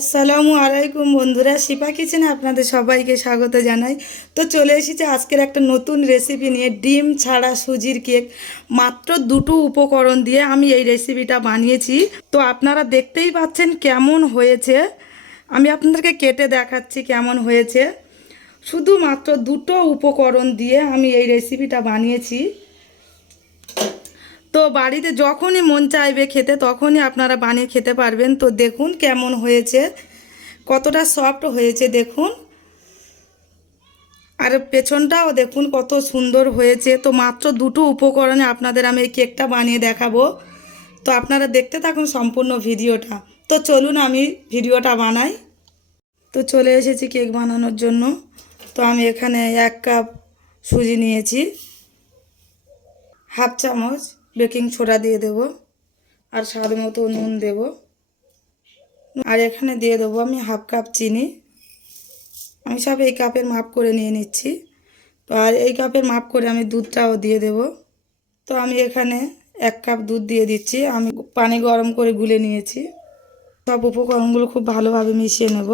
আসসালামু আলাইকুম বন্ধুরা, শিপা কিচেনে আপনাদের সবাইকে স্বাগত জানাই। তো চলে এসেছি আজকের একটা নতুন রেসিপি নিয়ে, ডিম ছাড়া সুজির কেক। মাত্র দুটো উপকরণ দিয়ে আমি এই রেসিপিটা বানিয়েছি। তো আপনারা দেখতেই পাচ্ছেন কেমন হয়েছে। আমি আপনাদেরকে কেটে দেখাচ্ছি কেমন হয়েছে। শুধুমাত্র দুটো উপকরণ দিয়ে আমি এই রেসিপিটা বানিয়েছি। তো বাড়িতে যখনই মন চাইবে খেতে তখনই আপনারা বানিয়ে খেতে পারবেন। তো দেখুন কেমন হয়েছে, কতটা সফট হয়েছে দেখুন, আর পেছনটাও দেখুন কত সুন্দর হয়েছে। তো মাত্র দুটো উপকরণে আপনাদের আমি এই কেকটা বানিয়ে দেখাবো। তো আপনারা দেখতে থাকুন সম্পূর্ণ ভিডিওটা। তো চলুন আমি ভিডিওটা বানাই। তো চলে এসেছি কেক বানানোর জন্য। তো আমি এখানে 1 কাপ সুজি নিয়েছি, হাফ চামচ বেকিং সোডা দিয়ে দেব, আর স্বাদ মতো নুন দেব, আর এখানে দিয়ে দেবো আমি হাফ কাপ চিনি। আমি সব এই কাপের মাপ করে নিয়ে নিচ্ছি। তো আর এই কাপের মাপ করে আমি দুধটাও দিয়ে দেব। তো আমি এখানে 1 কাপ দুধ দিয়ে দিচ্ছি। আমি পানি গরম করে গুলে নিয়েছি। সব উপকরণগুলো খুব ভালোভাবে মিশিয়ে নেব।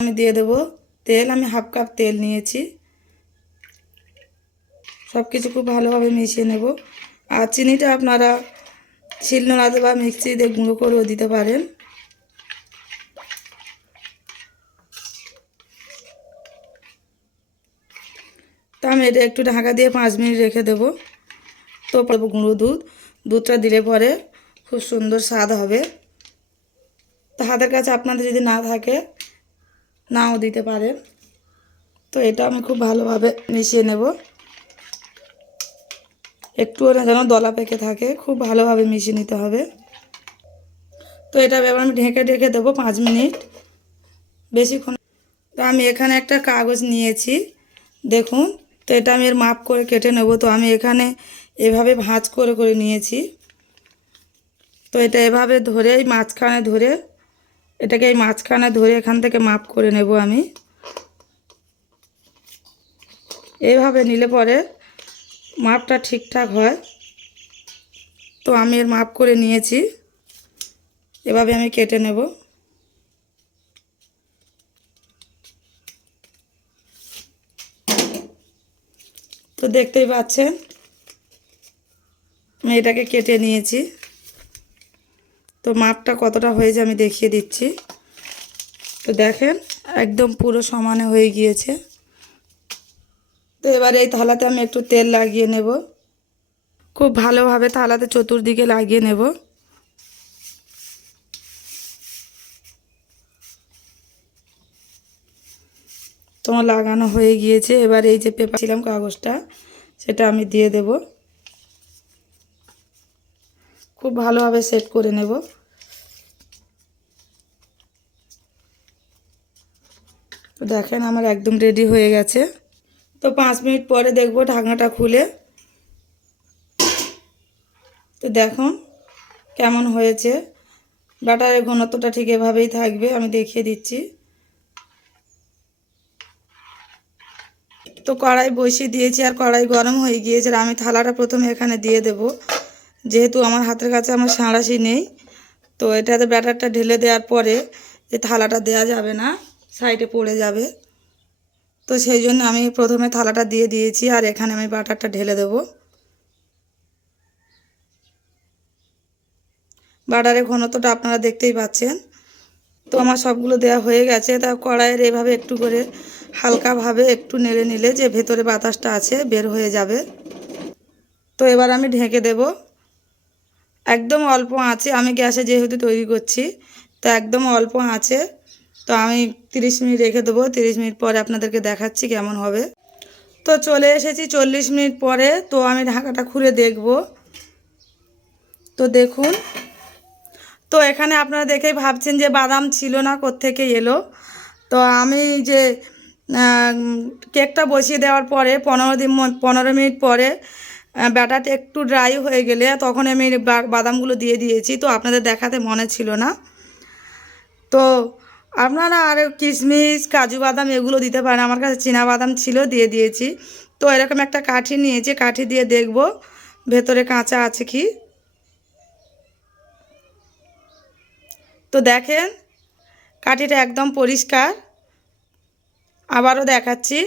আমি দিয়ে দেব তেল। আমি হাফ কাপ তেল নিয়েছি। সব কিছু খুব ভালোভাবে মিশিয়ে নেব। আর চিনিটা আপনারা শিলনোড়াতে বা মিক্সিতে গুঁড়ো করেও দিতে পারেন। তো আমি এটা একটু ঢাকা দিয়ে 5 মিনিট রেখে দেব। তো গুঁড়ো দুধটা দিলে পরে খুব সুন্দর স্বাদ হবে। তো হাতের কাছে আপনাদের যদি না থাকে নাও দিতে পারেন। তো এটা আমি খুব ভালোভাবে মিশিয়ে নেব। একটুও না যেন দলা পেকে থাকে, খুব ভালোভাবে মিশিয়ে নিতে হবে। তো এটা এবার আমি ঢেকে ঢেকে দেবো 5 মিনিট, বেশিক্ষণ। তো আমি এখানে একটা কাগজ নিয়েছি দেখুন। তো এটা আমি এর মাপ করে কেটে নেব। তো আমি এখানে এভাবে ভাঁজ করে করে নিয়েছি। তো এটা এভাবে ধরে এই মাঝখানে ধরে, এটাকে এই মাঝখানে ধরে এখান থেকে মাপ করে নেব আমি। এইভাবে নিলে পরে মাপটা ঠিকঠাক হয়। তো আমি এর মাপ করে নিয়েছি, এভাবে আমি কেটে নেব। তো দেখতেই পাচ্ছেন আমি এটাকে কেটে নিয়েছি। তো মাপটা কতটা হয়েছে আমি দেখিয়ে দিচ্ছি। তো দেখেন একদম পুরো সমানে হয়ে গিয়েছে। তো এবার এই থালাতে আমি একটু তেল লাগিয়ে নেব। খুব ভালোভাবে থালাতে চতুর্দিকে লাগিয়ে নেব। তোমার লাগানো হয়ে গিয়েছে। এবার এই যে পেপার ছিলাম কাগজটা, সেটা আমি দিয়ে দেব। খুব ভালোভাবে সেট করে নেব। তো দেখেন আমার একদম রেডি হয়ে গেছে। তো 5 মিনিট পরে দেখব ঢাকনাটা খুলে। তো দেখুন কেমন হয়েছে। ব্যাটারের ঘনত্বটা ঠিক এভাবেই থাকবে, আমি দেখিয়ে দিচ্ছি। তো কড়াই বসিয়ে দিয়েছি, আর কড়াই গরম হয়ে গিয়েছে। আর আমি থালাটা প্রথমে এখানে দিয়ে দেব, যেহেতু আমার হাতের কাছে আমার সাঁড়াশি নেই। তো এটাতে ব্যাটারটা ঢেলে দেওয়ার পরে যে থালাটা দেওয়া যাবে না, সাইডে পড়ে যাবে। তো সেই জন্য আমি প্রথমে থালাটা দিয়ে দিয়েছি, আর এখানে আমি ব্যাটারটা ঢেলে দেব। ব্যাটারের ঘনত্বটা আপনারা দেখতেই পাচ্ছেন। তো আমার সবগুলো দেওয়া হয়ে গেছে। তা কড়াইয়ের এভাবে একটু করে হালকাভাবে একটু নেড়ে নিলে যে ভেতরে বাতাসটা আছে বের হয়ে যাবে। তো এবার আমি ঢেকে দেব একদম অল্প আঁচে। আমি গ্যাসে যেহেতু তৈরি করছি, তো একদম অল্প আঁচে। তো আমি 30 মিনিট রেখে দেবো। 30 মিনিট পরে আপনাদেরকে দেখাচ্ছি কেমন হবে। তো চলে এসেছি 40 মিনিট পরে। তো আমি ঢাকাটা খুলে দেখব। তো দেখুন, তো এখানে আপনারা দেখেই ভাবছেন যে বাদাম ছিল না, কোত্থেকে এলো। তো আমি যে কেকটা বসিয়ে দেওয়ার পরে 15 মিনিট পরে ব্যাটারটা একটু ড্রাই হয়ে গেলে তখন আমি বাদামগুলো দিয়ে দিয়েছি। তো আপনাদের দেখাতে মনে ছিল না। তো আপনারা আর কিশমিশ কাজু বাদাম এগুলো দিতে পারেন। আমার কাছে চীনা বাদাম ছিল, দিয়ে দিয়েছি। তো এরকম একটা কাঠি নিয়েছি, কাঠি দিয়ে দেখব ভেতরে কাঁচা আছে কি। তো দেখেন কাঠিটা একদম পরিষ্কার। আবারও দেখাচ্ছি,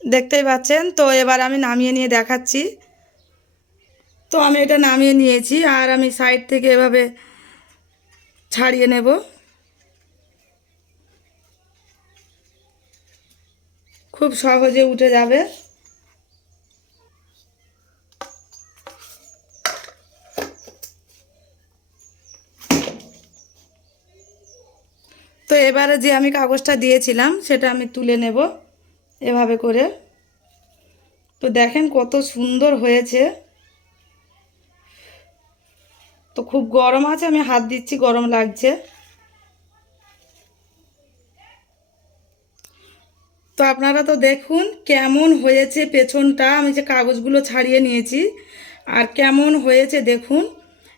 দেখতেই পাচ্ছেন। তো এবার আমি নামিয়ে নিয়ে দেখাচ্ছি। তো আমি এটা নামিয়ে নিয়েছি, আর আমি সাইড থেকে এভাবে ছাড়িয়ে নেব। খুব সহজে উঠে যাবে। তো এবারে যে আমি কাগজটা দিয়েছিলাম সেটা আমি তুলে নেব এভাবে করে। তো দেখেন কত সুন্দর হয়েছে। তো খুব গরম আছে, আমি হাত দিচ্ছি, গরম লাগছে। তো আপনারা তো দেখুন কেমন হয়েছে পেছনটা, আমি যে কাগজগুলো ছাড়িয়ে নিয়েছি, আর কেমন হয়েছে দেখুন,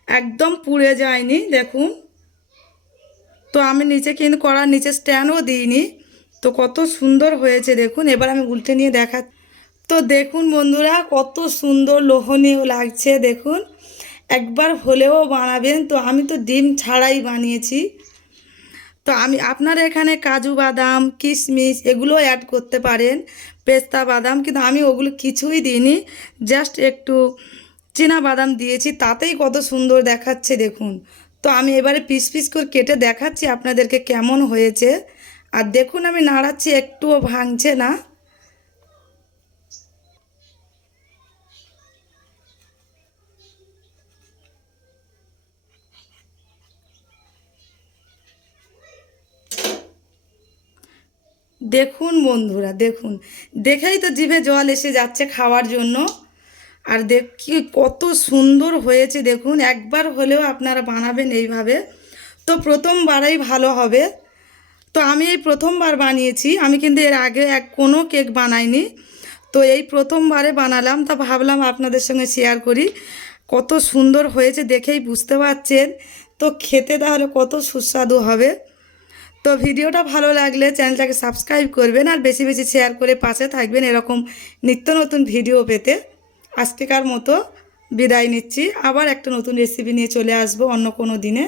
একদম পুড়ে যায়নি দেখুন। তো আমি নিচে কিন্তু কড়ার নিচে স্ট্যান্ডও দিইনি। তো কত সুন্দর হয়েছে দেখুন। এবার আমি উল্টে নিয়ে দেখা। তো দেখুন বন্ধুরা কত সুন্দর লোভনীয় লাগছে দেখুন। একবার হলেও বানাবেন। তো আমি তো ডিম ছাড়াই বানিয়েছি। তো আপনারা এখানে কাজু বাদাম, কিশমিশ এগুলো অ্যাড করতে পারেন, পেস্তা বাদাম, কিন্তু আমি ওগুলো কিছুই দিইনি। জাস্ট একটু চীনা বাদাম দিয়েছি, তাতেই কত সুন্দর দেখাচ্ছে দেখুন। তো আমি এবারে পিস পিস করে কেটে দেখাচ্ছি আপনাদেরকে কেমন হয়েছে। আর দেখুন আমি নাড়াচ্ছি, একটুও ভাঙছে না। দেখুন বন্ধুরা দেখুন, দেখেই তো জিভে জল এসে যাচ্ছে খাওয়ার জন্য। আর দেখি কত সুন্দর হয়েছে দেখুন। একবার হলেও আপনারা বানাবেন এইভাবে। তো প্রথমবারেই ভালো হবে। তো আমি এই প্রথমবার বানিয়েছি, আমি কিন্তু এর আগে কোনো কেক বানাইনি। তো এই প্রথমবারে বানালাম, তা ভাবলাম আপনাদের সঙ্গে শেয়ার করি। কত সুন্দর হয়েছে দেখেই বুঝতে পারছেন। তো খেতে তাহলে কত সুস্বাদু হবে। তো ভিডিওটা ভালো লাগলে চ্যানেলটাকে সাবস্ক্রাইব করবেন, আর বেশি বেশি শেয়ার করে পাশে থাকবেন এরকম নিত্য নতুন ভিডিও পেতে। আজকেকার মতো বিদায় নিচ্ছি। আবার একটা নতুন রেসিপি নিয়ে চলে আসবো অন্য কোনো দিনে।